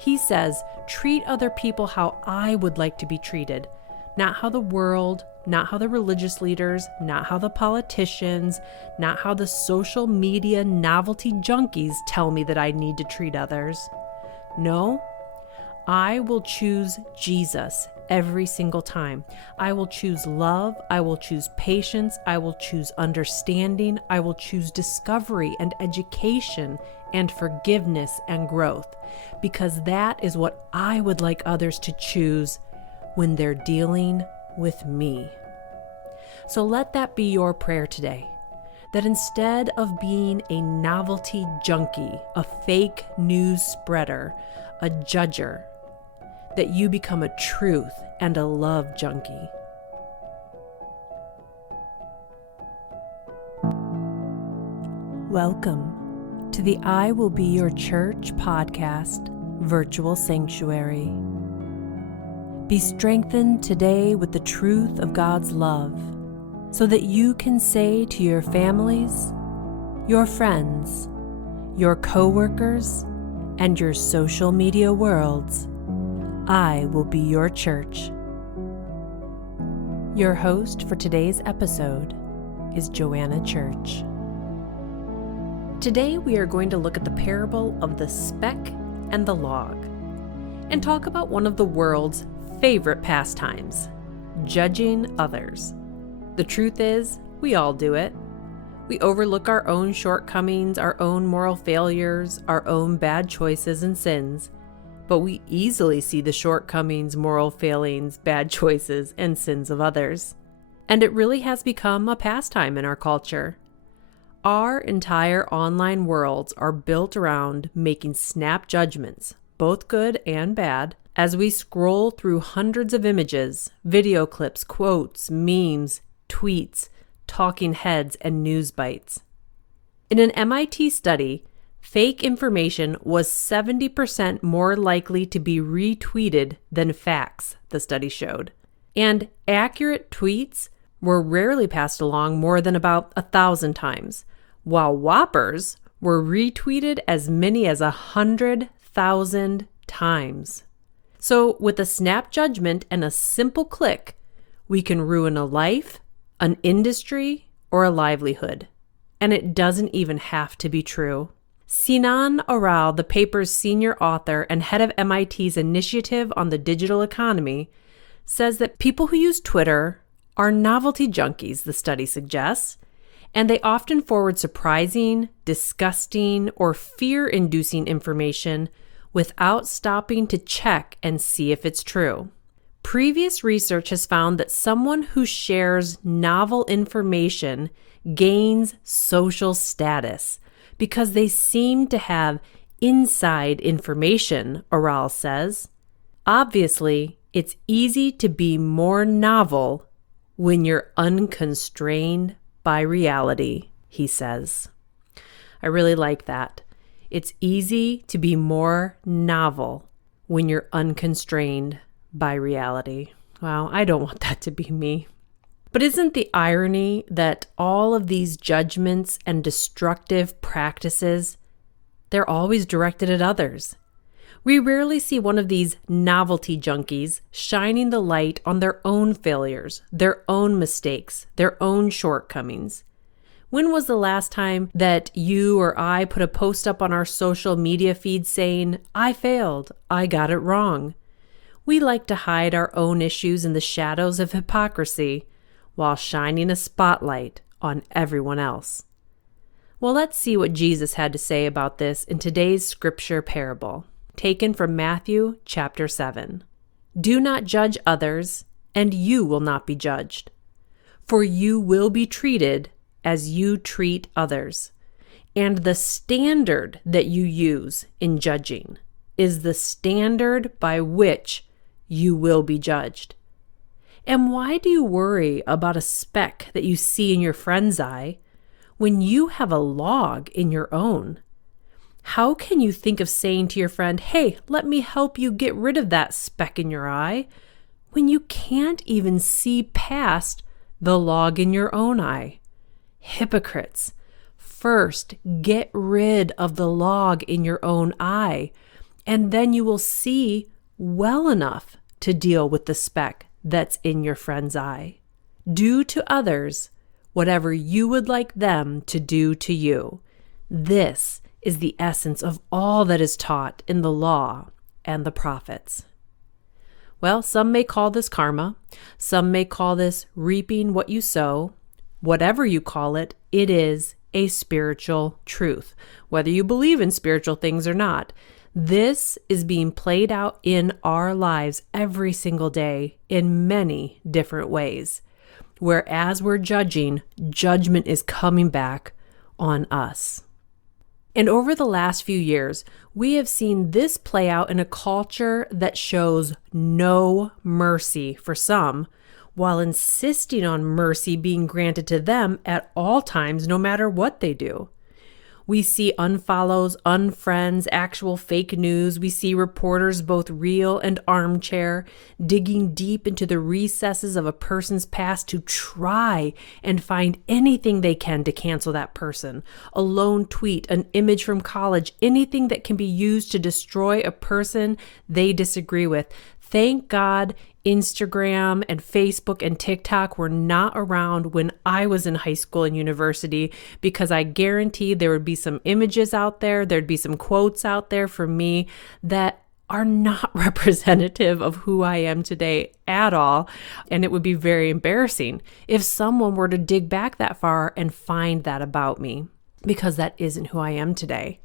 He says, treat other people how I would like to be treated, not how the world, not how the religious leaders, not how the politicians, not how the social media novelty junkies tell me that I need to treat others. No, I will choose Jesus every single time. I will choose love. I will choose patience. I will choose understanding. I will choose discovery and education and forgiveness and growth, because that is what I would like others to choose when they're dealing with me. So let that be your prayer today, that instead of being a novelty junkie, a fake news spreader, a judger, that you become a truth and a love junkie. Welcome to the I Will Be Your Church podcast virtual sanctuary. Be strengthened today with the truth of God's love, so that you can say to your families, your friends, your coworkers, and your social media worlds, I will be your church. Your host for today's episode is Joanna Church. Today we are going to look at the parable of the speck and the log and talk about one of the world's favorite pastimes, judging others. The truth is, we all do it. We overlook our own shortcomings, our own moral failures, our own bad choices and sins, but we easily see the shortcomings, moral failings, bad choices, and sins of others. And it really has become a pastime in our culture. Our entire online worlds are built around making snap judgments, both good and bad, as we scroll through hundreds of images, video clips, quotes, memes, tweets, talking heads, and news bites. In an MIT study, fake information was 70% more likely to be retweeted than facts, the study showed. And accurate tweets were rarely passed along more than about 1,000 times, while whoppers were retweeted as many as 100,000 times. So with a snap judgment and a simple click, we can ruin a life, an industry, or a livelihood. And it doesn't even have to be true. Sinan Oral, the paper's senior author and head of MIT's Initiative on the Digital Economy, says that people who use Twitter are novelty junkies, the study suggests, and they often forward surprising, disgusting, or fear-inducing information without stopping to check and see if it's true. Previous research has found that someone who shares novel information gains social status because they seem to have inside information, Oral says. Obviously, it's easy to be more novel when you're unconstrained by reality, he says. I really like that. It's easy to be more novel when you're unconstrained by reality. Wow, I don't want that to be me. But isn't the irony that all of these judgments and destructive practices, they're always directed at others? We rarely see one of these novelty junkies shining the light on their own failures, their own mistakes, their own shortcomings. When was the last time that you or I put a post up on our social media feed saying, I failed, I got it wrong? We like to hide our own issues in the shadows of hypocrisy while shining a spotlight on everyone else. Well, let's see what Jesus had to say about this in today's scripture parable, taken from Matthew chapter 7. Do not judge others, and you will not be judged. For you will be treated as you treat others. And the standard that you use in judging is the standard by which you will be judged. And why do you worry about a speck that you see in your friend's eye when you have a log in your own? How can you think of saying to your friend, hey, let me help you get rid of that speck in your eye, when you can't even see past the log in your own eye? Hypocrites, first get rid of the log in your own eye And then you will see well enough to deal with the speck that's in your friend's eye. Do to others whatever you would like them to do to you. This is the essence of all that is taught in the law and the prophets. Well, some may call this karma. Some may call this reaping what you sow. Whatever you call it, it is a spiritual truth, whether you believe in spiritual things or not. This is being played out in our lives every single day in many different ways. Whereas we're judging, judgment is coming back on us. And over the last few years, we have seen this play out in a culture that shows no mercy for some, while insisting on mercy being granted to them at all times, no matter what they do. We see unfollows, unfriends, actual fake news. We see reporters, both real and armchair, digging deep into the recesses of a person's past to try and find anything they can to cancel that person. A lone tweet, an image from college, anything that can be used to destroy a person they disagree with. Thank God Instagram and Facebook and TikTok were not around when I was in high school and university, because I guarantee there would be some images out there, there'd be some quotes out there for me that are not representative of who I am today at all. And it would be very embarrassing if someone were to dig back that far and find that about me, because that isn't who I am today.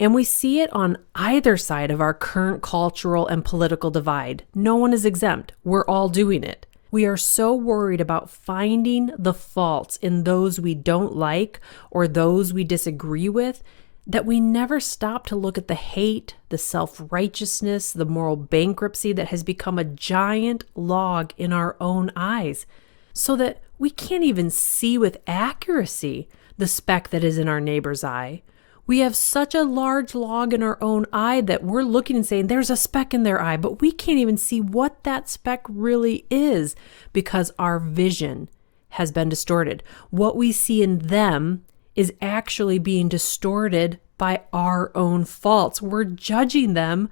And we see it on either side of our current cultural and political divide. No one is exempt. We're all doing it. We are so worried about finding the faults in those we don't like or those we disagree with that we never stop to look at the hate, the self-righteousness, the moral bankruptcy that has become a giant log in our own eyes, so that we can't even see with accuracy the speck that is in our neighbor's eye. We have such a large log in our own eye that we're looking and saying there's a speck in their eye, but we can't even see what that speck really is because our vision has been distorted. What we see in them is actually being distorted by our own faults. We're judging them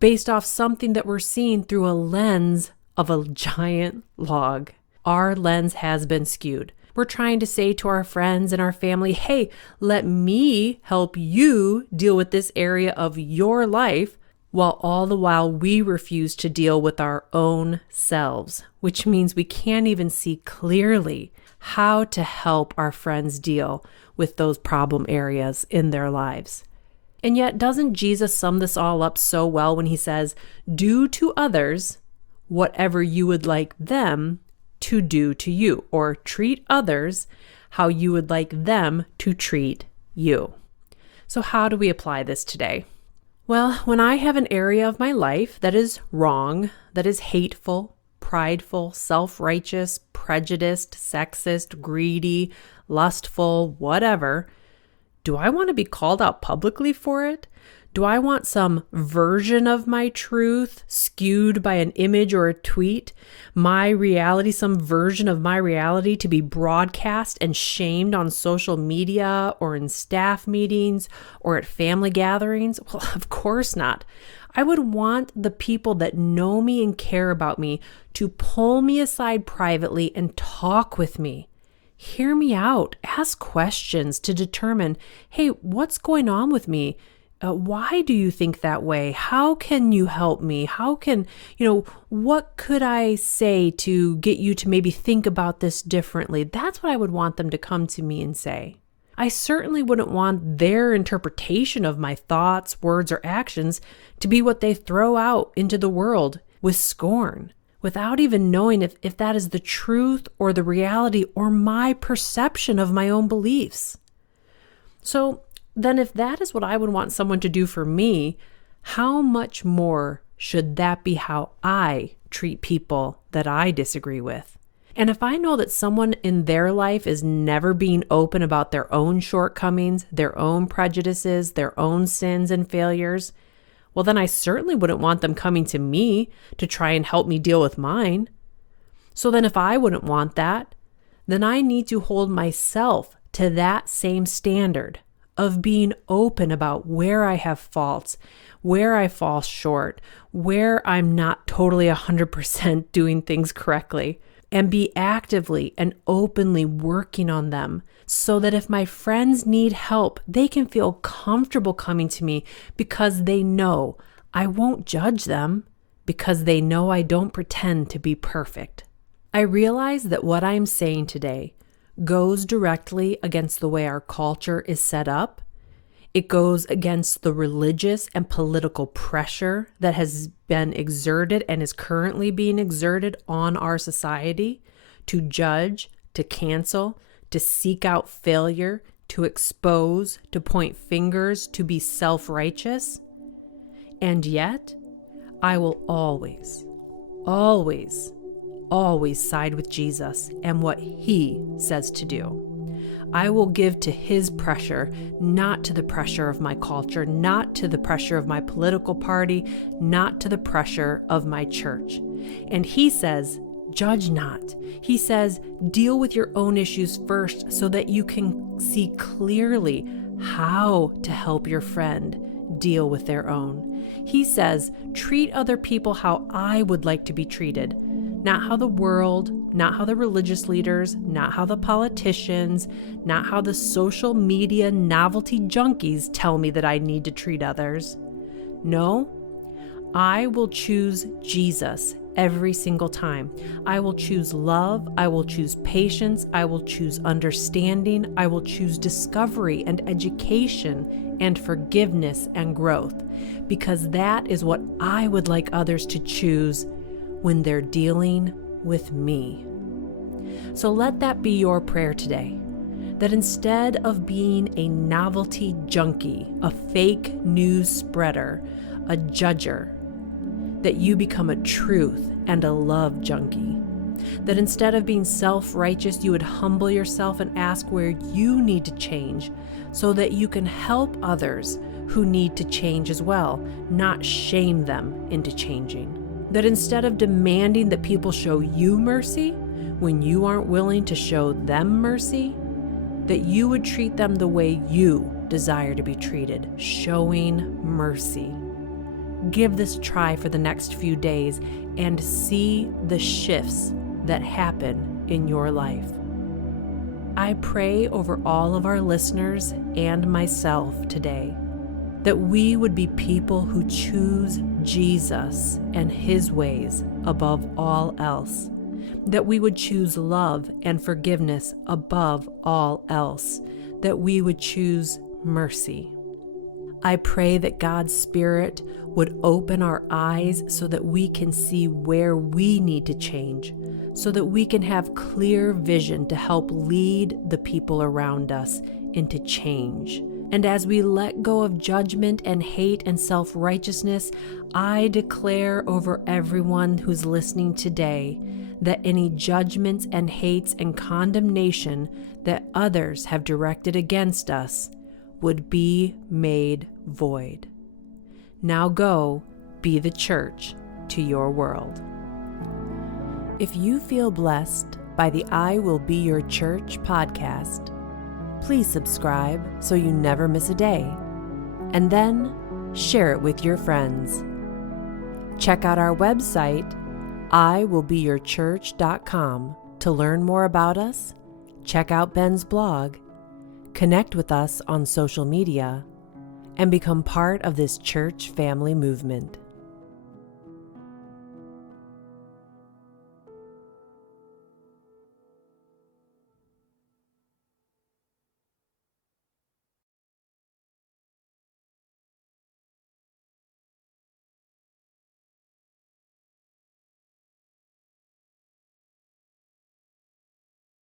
based off something that we're seeing through a lens of a giant log. Our lens has been skewed. We're trying to say to our friends and our family, hey, let me help you deal with this area of your life, while all the while we refuse to deal with our own selves, which means we can't even see clearly how to help our friends deal with those problem areas in their lives. And yet, doesn't Jesus sum this all up so well when he says, do to others whatever you would like them to do to you, or treat others how you would like them to treat you. So how do we apply this today? Well, when I have an area of my life that is wrong, that is hateful, prideful, self-righteous, prejudiced, sexist, greedy, lustful, whatever, do I want to be called out publicly for it? Do I want some version of my truth skewed by an image or a tweet? My reality, some version of my reality to be broadcast and shamed on social media or in staff meetings or at family gatherings? Well, of course not. I would want the people that know me and care about me to pull me aside privately and talk with me. Hear me out. Ask questions to determine, hey, what's going on with me? Why do you think that way? How can you help me? What could I say to get you to maybe think about this differently? That's what I would want them to come to me and say. I certainly wouldn't want their interpretation of my thoughts, words, or actions to be what they throw out into the world with scorn, without even knowing if that is the truth or the reality or my perception of my own beliefs. So then if that is what I would want someone to do for me, how much more should that be how I treat people that I disagree with? And if I know that someone in their life is never being open about their own shortcomings, their own prejudices, their own sins and failures, well, then I certainly wouldn't want them coming to me to try and help me deal with mine. So then if I wouldn't want that, then I need to hold myself to that same standard of being open about where I have faults, where I fall short, where I'm not totally 100% doing things correctly, and be actively and openly working on them so that if my friends need help, they can feel comfortable coming to me because they know I won't judge them, because they know I don't pretend to be perfect. I realize that what I'm saying today goes directly against the way our culture is set up. It goes against the religious and political pressure that has been exerted and is currently being exerted on our society to judge, to cancel, to seek out failure, to expose, to point fingers, to be self-righteous. And yet, I will always, always, always side with Jesus and what he says to do. I will give to his pressure, not to the pressure of my culture, not to the pressure of my political party, not to the pressure of my church. And he says, judge not. He says, deal with your own issues first so that you can see clearly how to help your friend deal with their own. He says, treat other people how I would like to be treated. Not how the world, not how the religious leaders, not how the politicians, not how the social media novelty junkies tell me that I need to treat others. No, I will choose Jesus every single time. I will choose love. I will choose patience. I will choose understanding. I will choose discovery and education and forgiveness and growth, because that is what I would like others to choose when they're dealing with me. So let that be your prayer today, that instead of being a novelty junkie, a fake news spreader, a judger, that you become a truth and a love junkie. That instead of being self-righteous, you would humble yourself and ask where you need to change so that you can help others who need to change as well, not shame them into changing. That instead of demanding that people show you mercy when you aren't willing to show them mercy, that you would treat them the way you desire to be treated, showing mercy. Give this a try for the next few days and see the shifts that happen in your life. I pray over all of our listeners and myself today that we would be people who choose Jesus and his ways above all else, that we would choose love and forgiveness above all else, that we would choose mercy. I pray that God's Spirit would open our eyes so that we can see where we need to change, so that we can have clear vision to help lead the people around us into change. And as we let go of judgment and hate and self-righteousness, I declare over everyone who's listening today that any judgments and hates and condemnation that others have directed against us would be made void. Now go be the church to your world. If you feel blessed by the I Will Be Your Church podcast, please subscribe so you never miss a day, and then share it with your friends. Check out our website, iwillbeyourchurch.com, to learn more about us, check out Ben's blog, connect with us on social media, and become part of this church family movement.